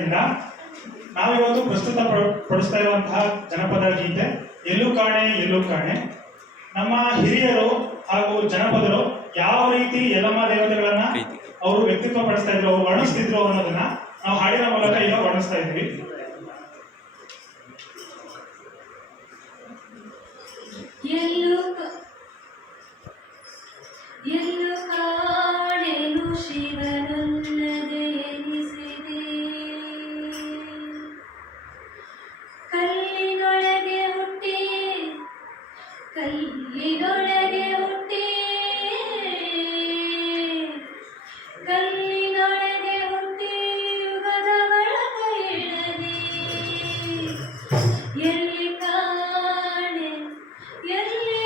ಇಂದ ನಾವಿವತ್ತು ಪ್ರಸ್ತುತ ಪಡಿಸ್ತಾ ಇರುವಂತಹ ಜನಪದ ಗೀತೆ ಎಲ್ಲೂ ಕಾಣೆ ಎಲ್ಲೂ ಕಾಣೆ. ನಮ್ಮ ಹಿರಿಯರು ಹಾಗೂ ಜನಪದರು ಯಾವ ರೀತಿ ಯಲ್ಲಮ್ಮ ದೇವತೆಗಳನ್ನ ಅವರು ವ್ಯಕ್ತಿತ್ವ ಪಡಿಸ್ತಾ ಇದ್ರು, ಅವರು ವರ್ಣಿಸ್ತಿದ್ರು ಅನ್ನೋದನ್ನ ನಾವು ಹಾಡಿನ ಮೂಲಕ ಈಗ ವರ್ಣಿಸ್ತಾ ಇದ್ವಿ. ಎಲ್ಲೂ ಕಾಣೆನು ಶಿವನೊಲ್ಲದೆ ಎನಿಸಿದೆ, ಕಲ್ಲಿನೊಳಗೆ ಹುಟ್ಟಿ ಕಲ್ಲಿನೊಳಗೆ ಹುಟ್ಟಿ ಕಲ್ಲಿನೊಳಗೆ ಹುಟ್ಟಿ ಯುಗದ ಒಳಗ ಇಳದೆ, ಎಲ್ಲಿ ಕಾಣೆ ಎಲ್ಲಿ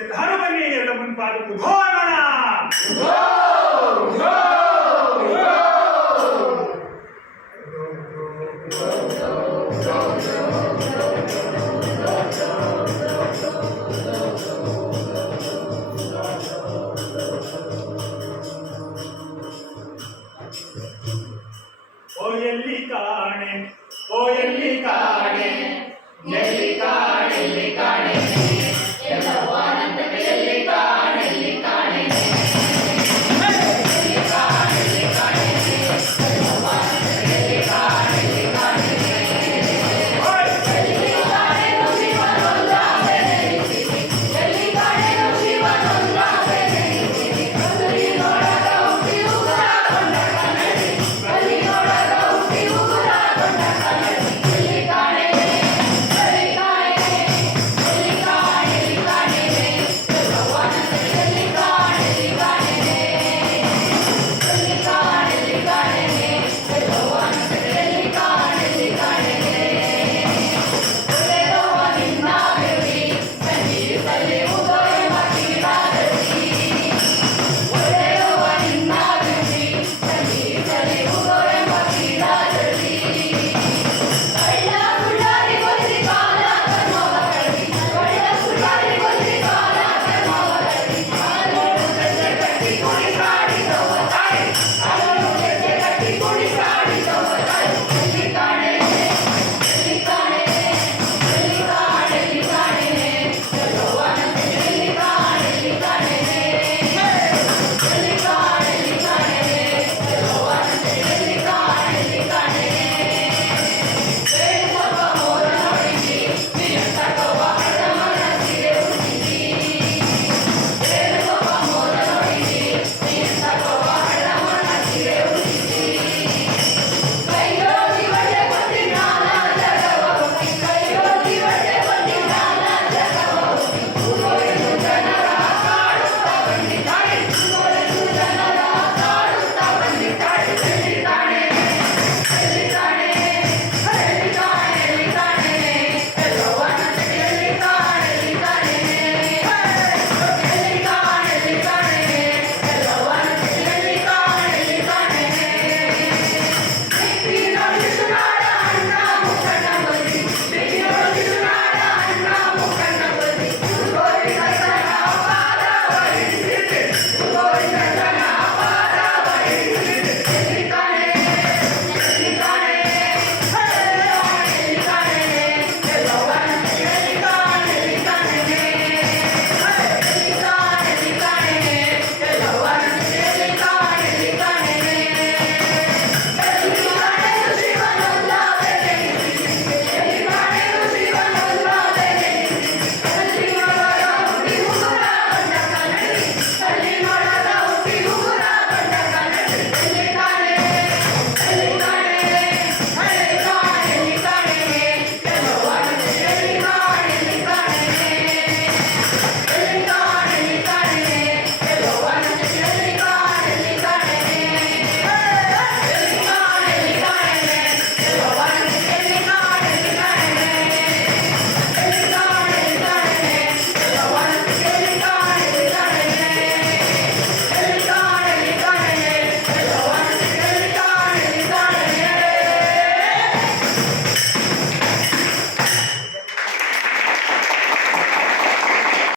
ಎಲ್ಲರೂ ಬನ್ನಿ, ಎಲ್ಲ ಮುಂಪಾದಕ್ಕೂ